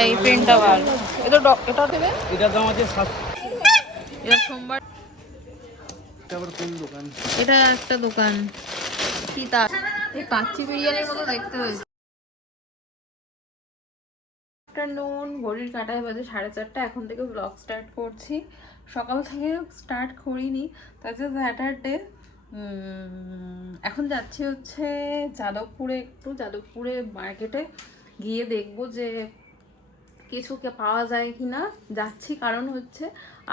এই প্রিন্টটা ভালো। এটা এটা দেবে, এটার দাম আছে 7। এটা সোমবার। এটা আবার কোন দোকান? এটা একটা দোকান কি তা এই কাচ্চি বিরিয়ানির মতো দেখতে হয়েছে। আফটারনুন, ঘড়ির কাঁটায় বাজে 4:30। এখন থেকে ব্লগ স্টার্ট করছি। সকাল থেকে স্টার্ট করিনি, তাতে স্যাটারডে। এখন যাচ্ছি হচ্ছে যাদবপুরে, একটু যাদবপুরে মার্কেটে গিয়ে দেখবো যে কিছু পাওয়া যায় কি না। যাচ্ছি কারণ হচ্ছে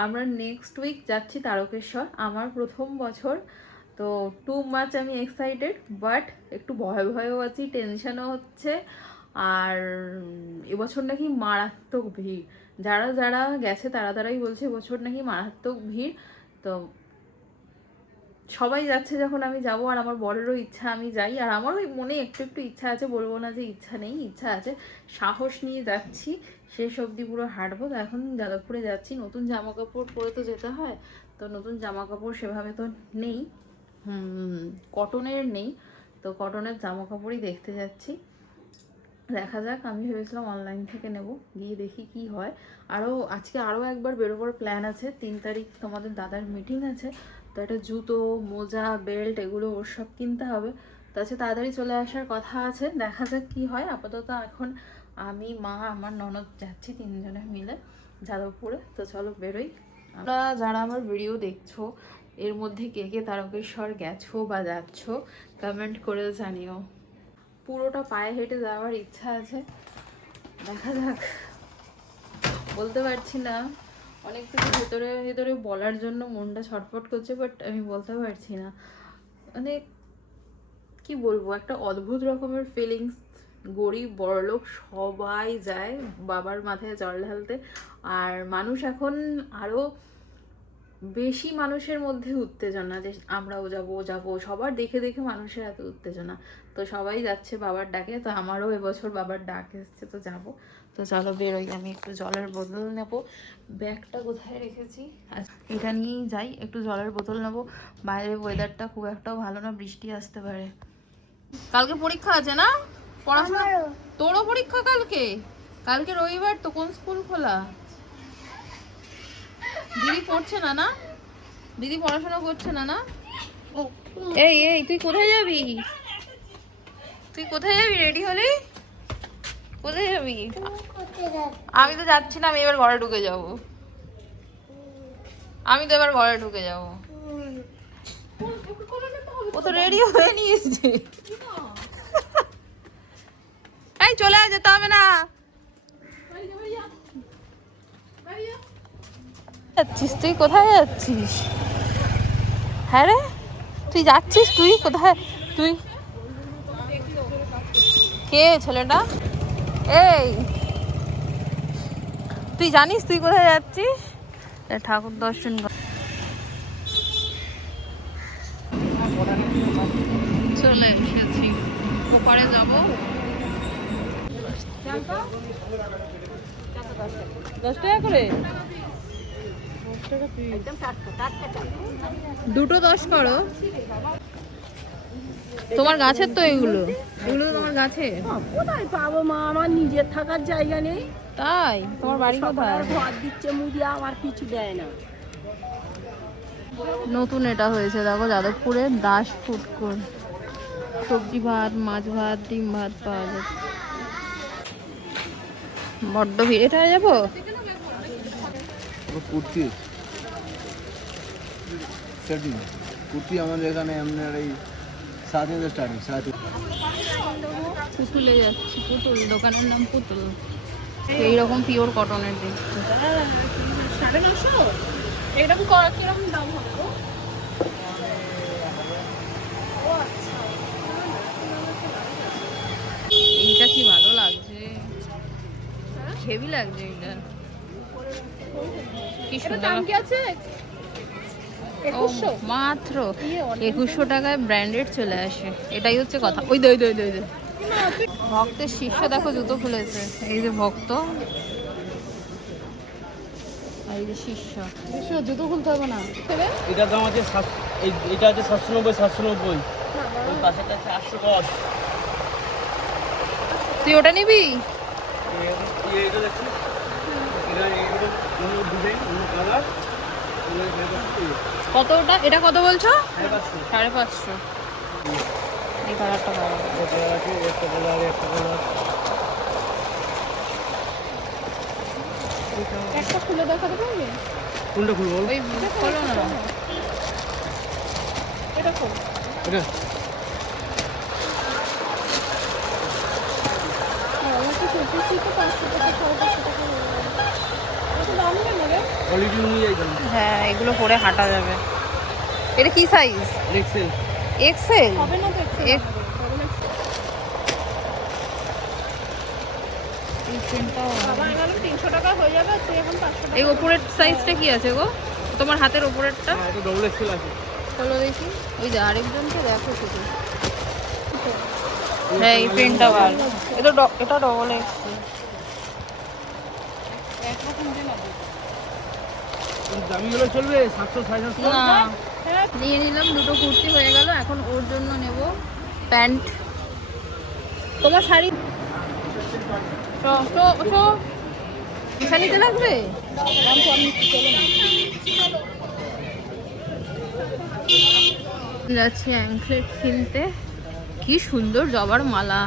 আমরা নেক্সট উইক যাচ্ছি তারকেশ্বর, আমার প্রথম বছর। তো টু মাচ আমি এক্সাইটেড, বাট একটু ভয় ভয়ও আছি, টেনশনও হচ্ছে। আর এবছর নাকি মারাত্মক ভিড়। যারা যারা গেছে তারা তারাই বলছে এবছর নাকি মারাত্মক ভিড়। তো সবাই যাচ্ছে যখন আমি যাব, আর আমার বরেরও ইচ্ছা আমি যাই, আর আমারও মনে একটু একটু ইচ্ছা আছে, বলবো না যে ইচ্ছা নেই, ইচ্ছা আছে। সাহস নিয়ে যাচ্ছি, শেষ অবধি পুরো হাঁটবো। তো এখন যাদবপুরে যাচ্ছি, নতুন জামা কাপড় পরে তো যেতে হয়। তো নতুন জামা কাপড় সেভাবে তো নেই, কটনের নেই। তো কটনের জামা কাপড়ই দেখতে যাচ্ছি। দেখা যাক, আমি ভেবেছিলাম অনলাইন থেকে নেব, গিয়ে দেখি কি হয়। আজকে আরও একবার বেরোবার প্ল্যান আছে। 3 তারিখ তোমাদের দাদার মিটিং আছে। তো একটা জুতো, মোজা, বেল্ট এগুলো ওর সব কিনতে হবে। তো আজকে তাড়াতাড়ি চলে আসার কথা আছে, দেখা যাক কি হয়। আপাতত এখন আমি, মা, আমার ননদ যাচ্ছি 3 জনে মিলে যাদবপুরে। তো চলো বেরোই। আমরা যারা আমার ভিডিও দেখছো, এর মধ্যে কে কে তারকেশ্বর গেছো বা যাচ্ছ, কমেন্ট করে জানিও। পুরোটা পায়ে হেঁটে যাওয়ার ইচ্ছা আছে, দেখা যাক। বলতে পারছি না, অনেক কিছু ভেতরে ভেতরে বলার জন্য মনটা ছটফট করছে, বাট আমি বলতে পারছি না। মানে কি বলবো, একটা অদ্ভুত রকমের ফিলিংস। গরিব বড়লোক সবাই যায় বাবার মাথায় জল ঢালতে, আর মানুষ এখন আরো বেশি, মানুষের মধ্যে উত্তেজনা যে আমরাও যাবো যাবো, সবার দেখে দেখে মানুষের এত উত্তেজনা। তো সবাই যাচ্ছে বাবার ডাকে, তো আমারও এবছর বাবার ডাক এসছে, তো যাব। তো চলো বেরোই। আমি একটু জলের বোতল নেবো, ব্যাগটা কোথায় রেখেছি, এটা নিয়েই যাই। একটু জলের বোতল নেবো, বাইরের ওয়েদারটা খুব একটা ভালো না, বৃষ্টি আসতে পারে। কালকে পরীক্ষা আছে না? পড়াশোনা? তোরও পরীক্ষা কালকে? কালকে রবিবার তো, কোন স্কুল খোলা? দিদি পড়ছে না না? দিদি পড়াশোনা করছে না না? এই এই তুই কোথায় যাবি? তুই কোথায় যাবি? রেডি হলি? কোথায় যাবি? আমি তো যাচ্ছি না, আমি এবার ঘরে ঢুকে যাব। আমি তো এবার ঘরে ঢুকে যাব। ও তো রেডি হয়ে নিয়েছে। এই চলে যেতে হবে না। যাচ্ছিস তুই? কোথায় যাচ্ছিস? হ্যাঁ রে, তুই যাচ্ছিস? তুই কোথায়? তুই কে ছেলেটা? এই তুই জানিস তুই কোথায় যাচ্ছিস? ঠাকুর দর্শন কর। চলে এসেছি, ওপারে যাবো। 10 টাকা করে? দুটো 10 করো। তোমার গাছের তো এগুলো, এগুলো তোমার গাছে? কোথায় পাবো মা, আমার নিজের থাকার জায়গা নেই। তাই? তোমার বাড়ি কোথায়? ঘর দিচ্ছে মুদিয়া, আমার কিছু দেয় না। নতুন এটা হয়েছে দেখো, যাদবপুরে দাস ফুড কোর্ট। সবজি ভাত, মাছ ভাত, ডিম ভাত পাওয়া যায়। বড্ড ভিড়। এটা যাবো? কুর্তি স্টার্টিং, কুর্তি আমাদের এখানে আপনার এই 7,000 স্টার্টিং। পুতুলে যাচ্ছি, পুতুল, দোকানের নাম পুতুল। এইরকম পিওর কটনের দেখছি। 950? এরকম কিরকম দাম হবে গো? এইটা কি ভালো লাগছে, হেভি লাগছে এটা। কি সুন্দর। দাম কি আছে? ও, মাত্র 2100 টাকায় ব্র্যান্ডেড চলে আসে, এটাই হচ্ছে কথা। ওই দই দই দই দই ভক্তের শিষ্য দেখো জুতো খুলেছে। এই যে ভক্ত, আর এই যে শিষ্য। জুতো খুলতে হবে না। এটার দাম আছে এটা আছে 790, 790। ওই পাশেটা আছে 810। তুই ওটা নিবি? এটা দেখছি এটা এগুলো অন্য ডিজাইন অন্য কালার কত ওটা? এটা কত বলছো? 550 550। এই কালারটা ভালো। কালার আছে, একটা কালার একটা কালার। একটা খুলে দেখাতে পারবে? কোনটা খুলবো বল? ওই খোলো না। এটা খোল। এটা আমার তো 25 থেকে 500 টাকা 500 টাকা হয়ে গেল। এত দাম কেন রে? কোয়ালিটি অনুযায়ী দাম। হ্যাঁ, এগুলো পরে হাঁটা যাবে। এটা কি সাইজ? এক্সেল। এক্সেল? হবে না তো এক্সেল এক- হবে না। এই প্রিন্টটাও বাবা গেল 300 টাকা হয়ে যাবে, তুই এখন 500 টাকা। এই ওপরের সাইজটা কি আছে গো? তোমার হাতের ওপরেরটা হ্যাঁ এটা ডবল এক্সেল আছে। খোলো দেখি। ওই যে আরেকজনকে দেখো শুধু। হ্যাঁ, এই প্রিন্টটা ভালো। এটা ডবল এক্সেল। একরকম যে না দামি হলে চলবে 700 750। না, নিয়ে নিলাম, দুটো কুর্তি হয়ে গেল। এখন ওর জন্য নেব প্যান্ট। তোমার শাড়ি নিতে লাগবে। যাচ্ছি অ্যাঙ্কলেট কিনতে। কি সুন্দর জবার মালা।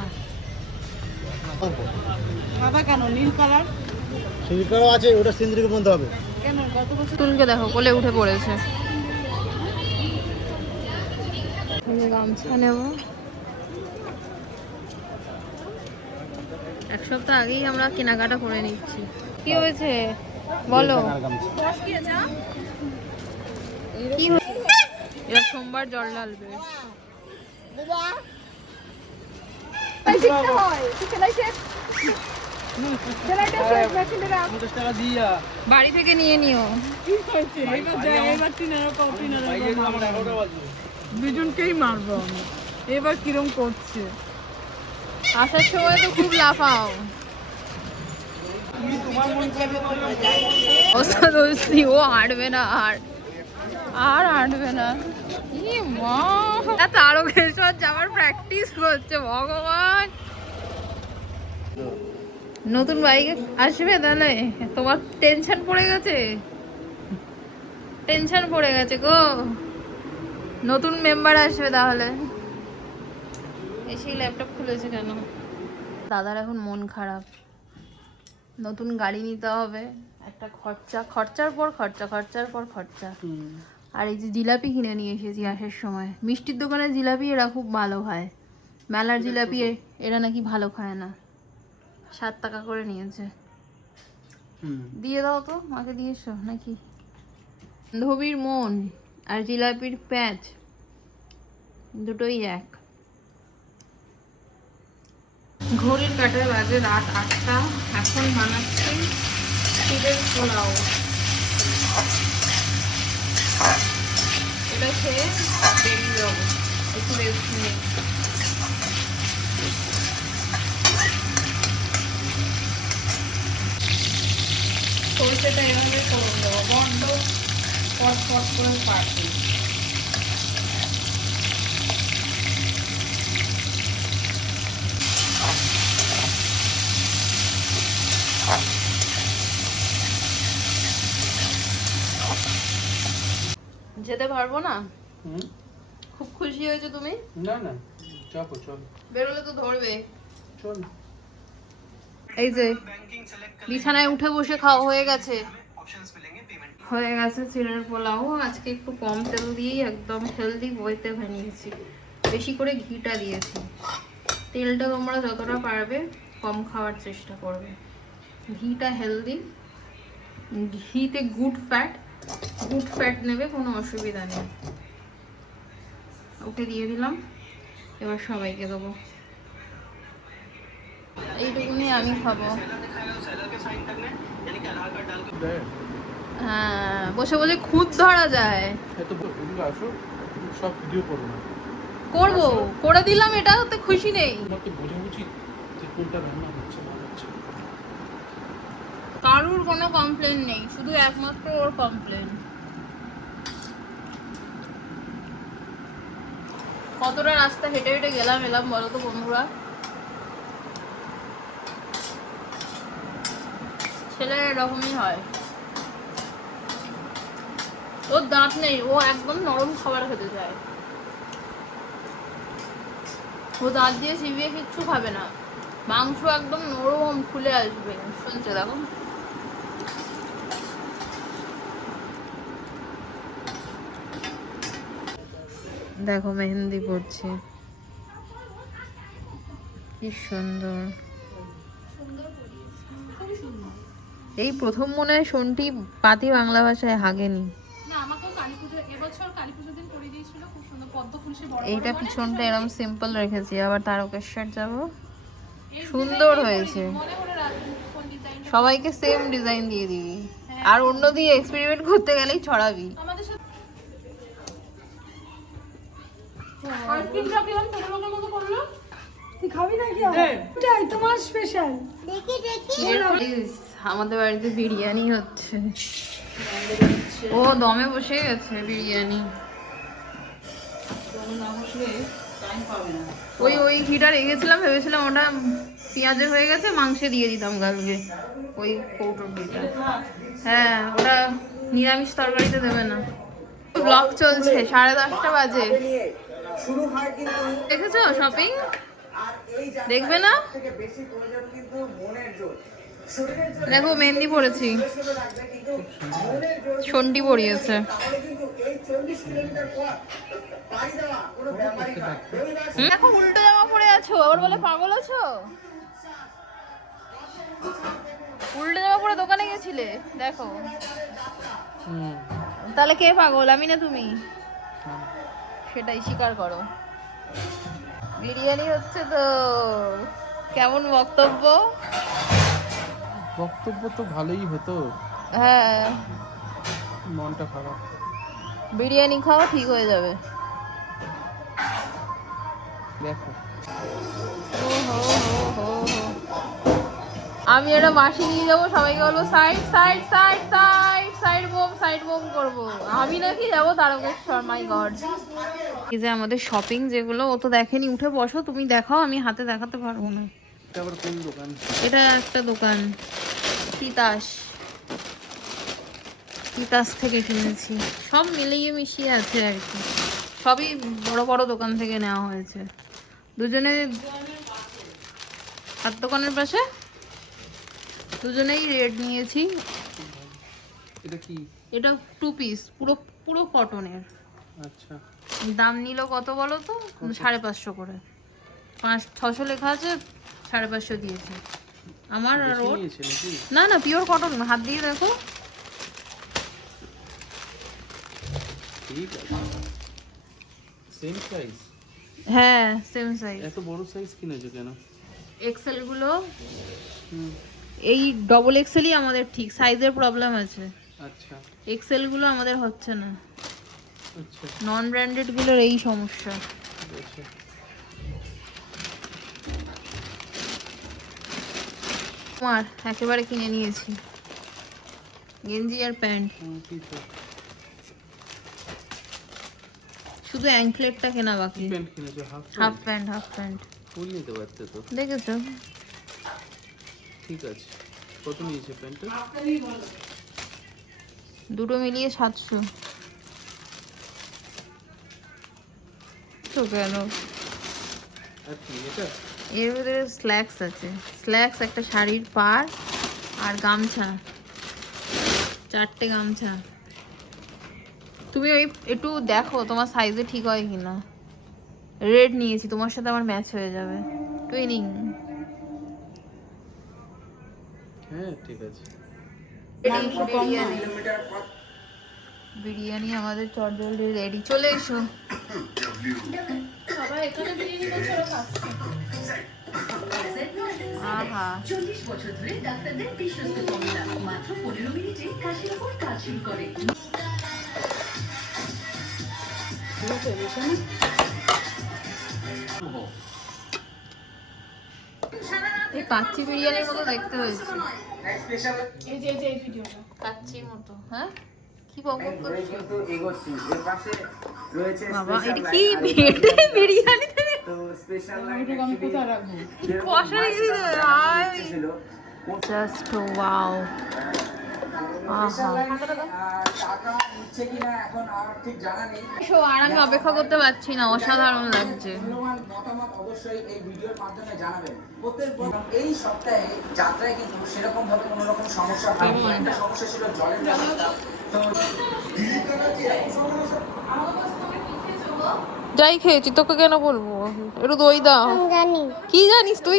সাদা কেন নীল কালার সিল্কারও আছে, ওটা সিন্দ্রিকের মধ্যে হবে। কেন? কত বছর তুলকে দেখো, কোলে উঠে পড়েছে। গামছা নেব। এক সপ্তাহ আগেই আমরা কেনাকাটা করে নিচ্ছি। কি হয়েছে বলো? কি হয়েছে? এরা সোমবার জল ঢালবে। বাড়ি থেকে নিয়ে নিও। দুজনকেই মারবো আমি। এবার কিরম করছে? আসার সময় তো খুব লাফাও। ওস্তাদ ওস্তি, ও হাঁটবে না আর হাঁটবে না। ই মা, তারকেশ্বর যাওয়ার প্র্যাকটিস করছে। ভগবান, নতুন বাইকে আসবে তাহলে? তোমার টেনশন পড়ে গেছে, টেনশন পড়ে গেছে গো। নতুন মেম্বার আসবে তাহলে। এসেই ল্যাপটপ খুলেছে কেন? দাদার এখন মন খারাপ। নতুন গাড়ি নিতে হবে, একটা খরচা, খরচার পর খরচা, খরচার পর খরচা। আর এই যে জিলাপি কিনে নিয়ে এসেছি আসার সময়। মিষ্টির দোকানে জিলাপি এরা খুব ভালো খায়, মেলার জিলাপি এরা নাকি ভালো খায় না। 7 টাকা করে নিয়েছে। দিয়ে দাও তো, মাকে দিয়েছো নাকি? বান্ধবীর মন আর জিলাপির প্যাঁচ দুটোই এক। ঘড়ির কাঁটায় বাজে রাত 8টা। এখন বানাচ্ছি চিড়ের পোলাও। এটা খেয়ে বেরিয়ে যাবো, একটু রেস্ট নিয়ে। সরষেটা এভাবে করে দেবো, বড্ড ফট ফট করে ফাটবে। যেতে পারবো না? খুব খুশি হয়েছে তুমি? না না, চলো চলো, বেরোলে তো ধরবে। চলো। এই যে বিছানায় উঠে বসে খাওয়া হয়ে গেছে। হয়ে গেছে চিড়ের পোলাও। আজকে একটু কম তেল দিয়েই একদম হেলদি ওয়েতে বানিয়েছি। বেশি করে ঘিটা দিয়েছি। তেলটা তোমরা যতটা পারবে কম খাওয়ার চেষ্টা করবে। ঘিটা হেলদি, ঘিতে গুড ফ্যাট নেবে, কোনো অসুবিধা নেই। ওকে দিয়ে দিলাম, এবার সবাইকে দেবো। এইটুকুনি আমি খাবো। হ্যাঁ, বসে বসে খুদ ধরা যায়। সব ভিডিও করো না, করবো, করে দিলাম, এটা হতে খুশি নেই। তোমাকে বোঝা উচিত যে কোনটা রান্না হচ্ছে না হচ্ছে। কারুর কোনো কমপ্লেন নেই, শুধু একমাত্র ওর কমপ্লেন। কতটা রাস্তা হেঁটে হেঁটে গেলাম এলাম বলো তো বন্ধুরা? ছেলে এরকমই হয়, ওর দাঁত নেই, ও একদম নরম খাবার খেতে চায়, ও দাঁত দিয়ে চিবিয়ে কিচ্ছু খাবে না, মাংস একদম নরম ফুলে আসবে। শুনছে দেখো, দেখো মেহেন্দি পড়ছে কি সুন্দর। এই প্রথম মনে হয় শোনটি পাতি বাংলা ভাষায় হাগেনি। না আমাকেও কালী পুজো এবছর কালী পুজোর দিন করে দিয়েছিল, খুব সুন্দর পদ্ম ফুল সে বড় এইটা পিছনটা এরকম সিম্পল রেখেছি, আবার তারকেশ্বর যাব, সুন্দর হয়েছে। মনে করে রাখবেন কোন ডিজাইন। সবাইকে সেম ডিজাইন দিয়ে দিবি, আর অন্য দিয়ে এক্সপেরিমেন্ট করতে গেলেই ছড়াবি। আমাদের সাথে আইসক্রিমটা কিরকম ছোট লোকের মতো করলো। তুই খাবি নাকি? এটাই তোমার স্পেশাল। Guys, আমাদের বাড়িতে বিরিয়ানি হচ্ছে, ও দমে বসে গেছে বিরিয়ানি। ওই ঘিটা রেখেছিলাম, ভেবেছিলাম ওটা পেঁয়াজের হয়ে গেছে, মাংসে দিয়ে দিতাম কালকে ওই কৌটোর ঘিটা। হ্যাঁ, ওটা নিরামিষ তরকারিতে দেবে না। ব্লগ চলছে, 10:30 বাজে। দেখেছো শপিং? দেখবে না? দেখো মেহেন্দি পড়েছি, শন্টি পরিয়েছে। দেখো উল্টো জামা পরে আছো, আবার বলে পাগল আছো। উল্টো জামা পরে দোকানে গেছিলে, দেখো। তাহলে কে পাগল, আমি না তুমি? সেটাই স্বীকার করো। বিরিয়ানি হচ্ছে তো, কেমন বক্তব্য? বক্তব্য তো ভালোই হতো, হ্যাঁ, মনটা খারাপ। বিরিয়ানি খাও, ঠিক হয়ে যাবে। দেখো আমি একটা মাসি নিয়ে যাবো, সবাইকে বলবো side side side side side bomb করবো। আমি নাকি যাবো তারকেশ্বর, মাই গড। এই যে আমাদের শপিং যেগুলো, ও তো দেখেনি, উঠে বসো, তুমি দেখাও, আমি হাতে দেখাতে পারবো না। এটা আবার কোন দোকান? এটা একটা দোকান, তিতাস থেকে কিনেছি, সব মিলিয়ে মিশিয়ে আছে আর কি, সবই বড় বড় দোকান থেকে নেওয়া হয়েছে। দুজনে হাত দোকানের পাশে দুজনেই রেট নিয়েছি। এটা কি? এটা 2 পিস, পুরো পুরো কটনের। আচ্ছা, দাম নিল কত বলো তো? 550 করে। 600 লেখা আছে, 550 দিয়েছে আমার। আর ওর না না, পিওর কটন, হাত দিয়ে দেখো। ঠিক আছে, সেম সাইজ? হ্যাঁ সেম সাইজ। এত বড় সাইজ কিনেছো কেন? এক্সেল গুলো, এই ডবল এক্সেলই আমাদের ঠিক, সাইজের প্রবলেম আছে। আচ্ছা, এক্সেল গুলো আমাদের হচ্ছে না, আচ্ছা, নন ব্র্যান্ডেড গুলোর এই সমস্যা। আচ্ছা। আমার একেবারে কিনে নিয়েছি গেঞ্জি আর প্যান্ট, শুধু অ্যাঙ্কলেটটা কেনা বাকি। প্যান্ট কিনেছো? হাফ প্যান্ট ফুল নিতে পারতে তো। দেখেছো? ঠিক আছে, কত নিয়েছে প্যান্টটা? দুটো মিলিয়ে 700। তো কেন? আর কি এটা? এর ভিতরে স্ল্যাক্স আছে, স্ল্যাক্স, একটা শাড়ির পার আর গামছা, 4টে গামছা। তুমি ওই একটু দেখো তোমার সাইজে ঠিক হয় কিনা। রেড নিয়েছি, তোমার সাথে আমার ম্যাচ হয়ে যাবে। টুইনিং। হ্যাঁ ঠিক আছে। বিরিয়ানি আমাদের চটজলদি রেডি, চলে এসো। সবাই এখানে বিরিয়ানি করছে, ওরা খাচ্ছে। আহা, 40 বছর ধরে ডাক্তারদের বিশ্বস্ত ফর্মুলা, মাত্র 15 মিনিটে কাশির উপর কাজ শুরু করে। এই কাচ্চি বিরিয়ানির মতো দেখতে হয়েছে, এই যে এই ভিডিওটা কাচ্চির মতো। হ্যাঁ, কি বকবক করছো কিন্তু এগোচ্ছি। এর পাশে রয়েছে বাবা? এটা কি বিরিয়ানি থেকে তো স্পেশাল কষা রেখে দিতে হবে? ছিল জাস্ট ওয়াও। আহা, টাকা নিচ্ছে কিনা এখন আমার ঠিক জানা নেই। আর আমি অপেক্ষা করতে পারছি না, অসাধারণ লাগছে। মূল্যবান মতামত অবশ্যই এই ভিডিওর মাধ্যমে জানাবেন। এই সপ্তাহে যাত্রায় কিন্তু সেরকম ভাবে কোনো রকম সমস্যা হয়নি। একটা সমস্যা ছিল জলের ব্যবস্থা। তো যাই খেয়েছি, তোকে কেন বলবো? একটু দই দাও। জানি কি জানিস তুই?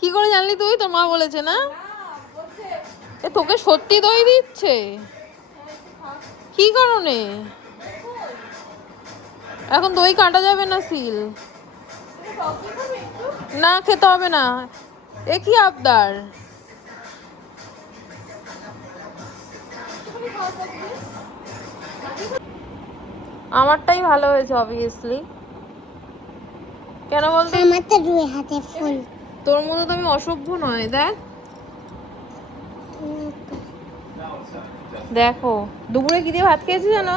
কি করে জানলি তুই? তোর মা বলেছে না? এ তোকে সত্যি দই দিচ্ছে? কি কারণে? এখন দই কাটা যাবে না সিল? না খেতে হবে না। এ কি আবদার? আমারটাই ভালো হয়েছে অবভিয়াসলি। কেন বলতো? আমারটা দুই হাতে ফুল। তোর মতো তো আমি অসভ্য নয়। দেখ দেখো, দুপুরে কি দিয়ে ভাত খেয়েছি জানো?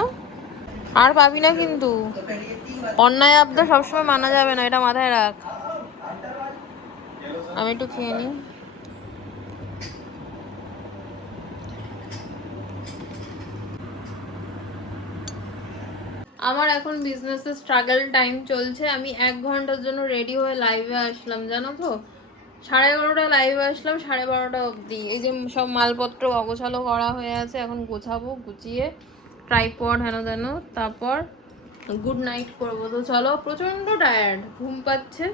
আর পাবি না কিন্তু। অন্যায় আবদার সবসময় মানা যাবে না, এটা মাথায় রাখ। আমি একটু খেয়ে নিই। আমার এখন বিজনেসের স্ট্রাগল টাইম চলছে। আমি 1 ঘন্টার জন্য রেডি হয়ে লাইভে আসলাম, জানো তো? 11:30টায় লাইভে আসলাম, 12:30 অবধি। এই যে সব মালপত্র অগোছালো করা হয়ে আছে, এখন গোছাবো, গুছিয়ে ট্রাইপড হেন তেন, তারপর গুড নাইট করবো। তো চলো, প্রচন্ড টায়ার্ড, ঘুম পাচ্ছে।